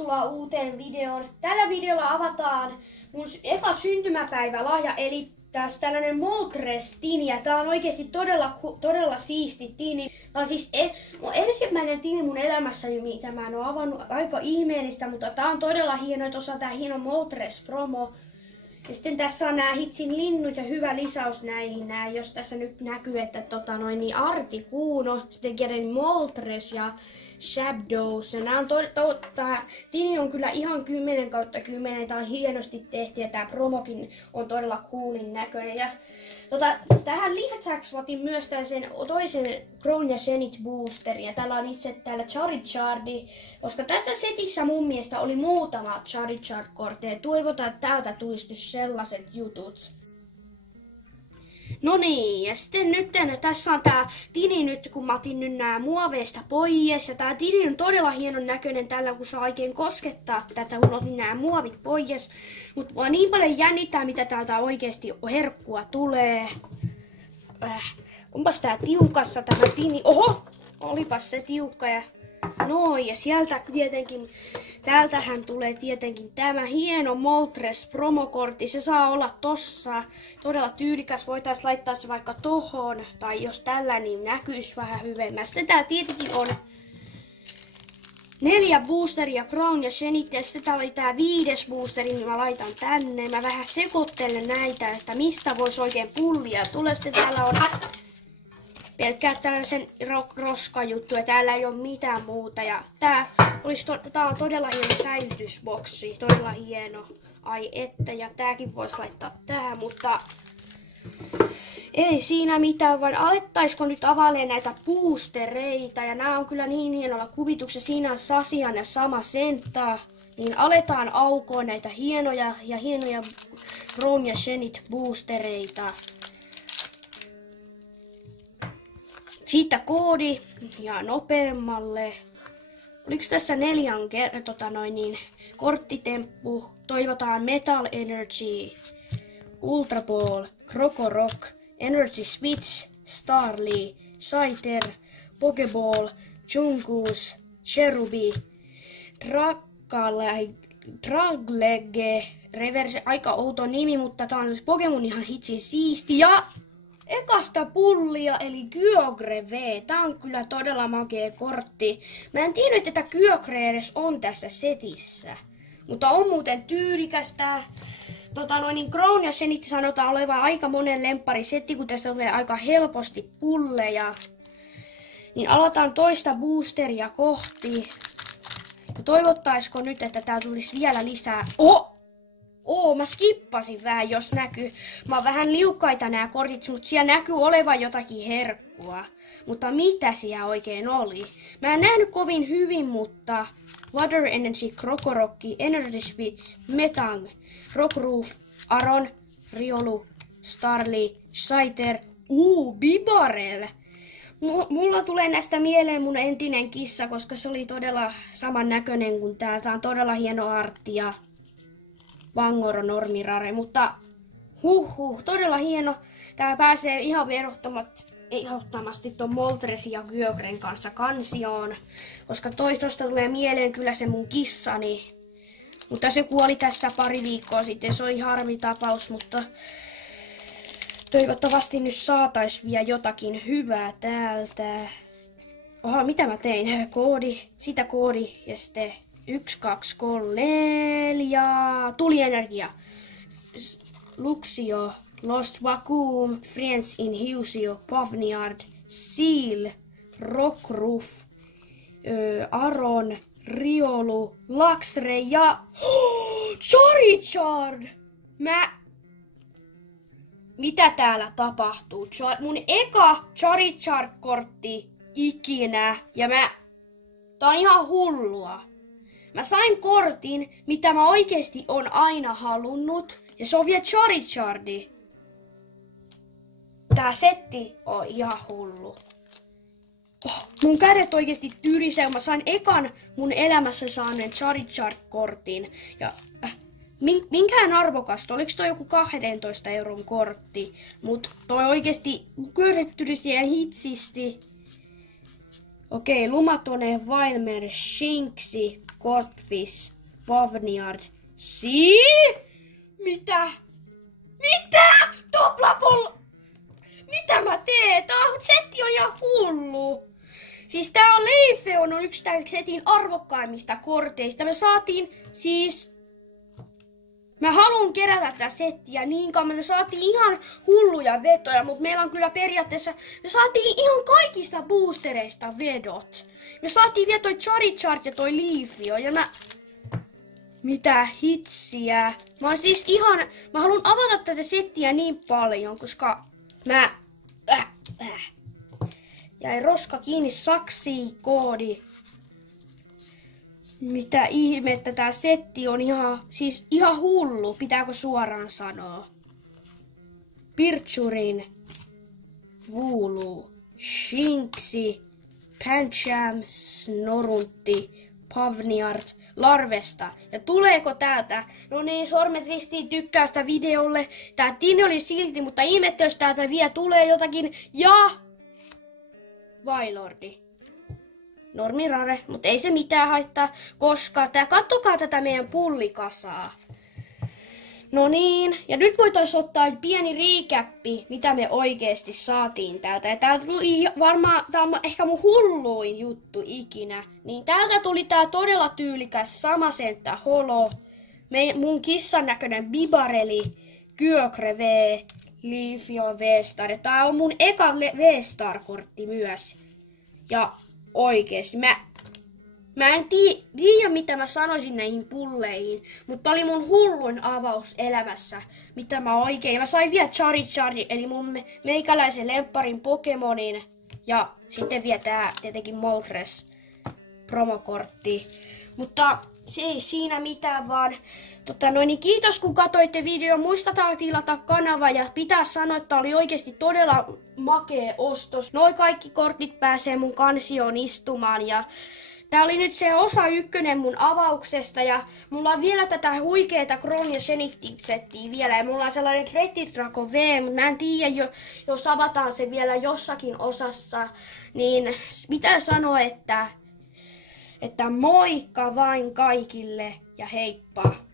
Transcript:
tervetuloa uuteen videoon. Tällä videolla avataan mun eka syntymäpäivälahja, eli tässä tällainen Moltres tini, ja tää on oikeesti todella siisti tini. Tää on siis ensimmäinen tini mun elämässäni, mitä mä en oo avannut, aika ihmeellistä, mutta tää on todella hieno, että osaa tää hieno Moltres promo. Ja sitten tässä on nämä Hitsin linnut ja hyvä lisäys näihin, jos tässä nyt näkyy, että Articuno, sitten Geren Moltres ja Shabdows. Ja tää tini on kyllä ihan 10/10, tää on hienosti tehty ja tää promokin on todella coolin näköinen. Ja tähän lisäksi otin myös tällaisen toisen Crown ja Zenith boosterin, ja täällä on itse täällä Charizardi, koska tässä setissä mun mielestä oli muutama Charizard-kortteja. Toivotaan, että täältä tulisi sellaiset jutut. No niin, ja sitten nyt tässä on tää tini nyt, kun mä otin nyt nää muoveista pois. Ja tää tini on todella hienon näköinen tällä, kun saa oikein koskettaa tätä, kun otin nää muovit pois. Mut mua niin paljon jännittää, mitä täältä oikeesti herkkua tulee. Onpas tää tiukassa tämä tini. Oho! Olipas se tiukka ja noin, ja sieltä tietenkin, täältähän tulee tietenkin tämä hieno Moltres promokortti. Se saa olla tossa, todella tyylikäs, voitais laittaa se vaikka tohon, tai jos tällä niin näkyis vähän hyvemmän. Sitten tää tietenkin on 4 boosteria Crown ja Zenith, ja sitten täällä oli tää 5. boosteri, niin mä laitan tänne. Mä vähän sekoittelen näitä, että mistä vois oikein pullia. Tulee sitten täällä on pelkkää tällaisen roskajuttu, ja täällä ei ole mitään muuta. Ja tää on todella hieno säilytysboksi, todella hieno. Ai että, ja tääkin vois laittaa tähän, mutta ei siinä mitään, vaan alettaisiko nyt availemaan näitä boostereita. Ja nämä on kyllä niin hienolla kuvituksessa, siinä on Sasian ja sama Senta. Niin aletaan aukoon näitä hienoja Crown ja Zenith boostereita. Siitä koodi ja nopeammalle. Oliks tässä 4 korttitemppu? Toivotaan Metal Energy, Ultra Ball, Crocorock, Energy Switch, Starly, Scyther, Pokeball, Chungus, Cherubi, Draglege, Reverse, aika outo nimi, mutta tää on Pokemon ihan hitsin siisti. Ja ekasta pullia, eli Kyogre V. Tää on kyllä todella makea kortti. Mä en tiennyt, että Kyogre edes on tässä setissä. Mutta on muuten tyylikäs tää. Crown ja Zenith sanotaan olevan aika monen lempparisetti, kun tässä tulee aika helposti pulleja. Niin aloitan toista boosteria kohti. Ja toivottaisiko nyt, että täällä tulisi vielä lisää. Mä skippasin vähän, jos näkyy. Mä oon vähän liukkaita nää kortit, mutta siellä näkyy olevan jotakin herkkua. Mutta mitä siellä oikein oli? Mä en nähnyt kovin hyvin, mutta Water Energy, Crocorock, Energy Switch, Metang, Rockroof, Aron, Riolu, Starly, Scyther, Bibarel. Mulla tulee näistä mieleen mun entinen kissa, koska se oli todella saman näköinen kuin tää. Tää on todella hieno artti ja Vangoro Normirare, mutta todella hieno. Tää pääsee ihan ehdottomasti ton Moltresin ja Kyogren kanssa kansioon, koska toista tulee mieleen kyllä se mun kissani. Mutta se kuoli tässä pari viikkoa sitten, se oli harmi tapaus, mutta toivottavasti nyt saatais vielä jotakin hyvää täältä. Mitä mä tein? Koodi ja sitten 1, 2, 3, 4. Tulienergia. Luxio, Lost Vacuum, Friends Inhusio, Pavniard, Seal, Rockroof, Aron, Riolu, Luxray ja Charizard! Mitä täällä tapahtuu? Mun eka Charizard-kortti ikinä, ja tää on ihan hullua. Mä sain kortin, mitä mä oikeesti on aina halunnut, ja se on vielä Charizardi. Tää setti on ihan hullu. Mun kädet oikeesti tyrisee, mä sain ekan mun elämässä saaneen Charizard-kortin. Ja minkään arvokasta, oliks toi joku 12 euron kortti, mut toi oikeesti kyörettyri siihen hitsisti. Okei, Lumatone, Wilmer, Shinxi, Corphish, Pavniard. Mitä? Mitä mä teen? Tää setti on ihan hullu. Siis tää on Leifeon on yksi tää setin arvokkaimmista korteista. Me saatiin siis... Mä haluan kerätä tätä settiä niin kauan. Me saatiin ihan hulluja vetoja, mutta meillä on kyllä periaatteessa... Me saatiin ihan kaikista boostereista vedot. Me saatiin vielä toi Charizard ja toi Leafio ja mitä hitsiä. Mä haluan avata tätä settiä niin paljon, koska mä... Jäi roska kiinni, saksi koodi. Mitä ihmettä, tää setti on ihan hullu, pitääkö suoraan sanoa. Pirchurin, Wooloo, Shinxi, Pancham, Snoruntti, Pavniard, Larvesta. Ja tuleeko täältä? No niin, sormet ristiin tykkäystä videolle. Tää Tini oli silti, mutta ihmettä jos täältä vielä tulee jotakin. Ja... Wailordi. Normirare, mutta ei se mitään haittaa, koska kattokaa tätä meidän pullikasaa. No niin, ja nyt voitaisiin ottaa pieni riikäppi, mitä me oikeesti saatiin täältä. Ja täältä tuli varmaan, tää on ehkä mun hulluin juttu ikinä. Niin täältä tuli tää todella tyylikäs Samasenta Holo, mun kissan näköinen Bibareli, Kyogre V, Leafeon V-Star. Ja tää on mun eka V-Star-kortti myös. Ja oikeesti, mä en tiedä mitä mä sanoisin näihin pulleihin, mutta oli mun hulluin avaus elämässä, mitä mä oikein. Mä sain vielä Charizardin, eli mun meikäläisen lempparin Pokemonin, ja sitten vielä tää tietenkin Moltres promokortti. Mutta se ei siinä mitään vaan. Niin kiitos kun katsoitte videon. Muistakaa tilata kanava ja pitää sanoa, että oli oikeasti todella makea ostos. Noi kaikki kortit pääsee mun kansioon istumaan ja tää oli nyt se osa 1 mun avauksesta ja mulla on vielä tätä huikeeta Kron ja Shenity-settiä vielä ja mulla on sellainen Regidrago V, mutta mä en tiedä jos avataan se vielä jossakin osassa, niin pitää sanoa, että moikka vain kaikille ja heippa!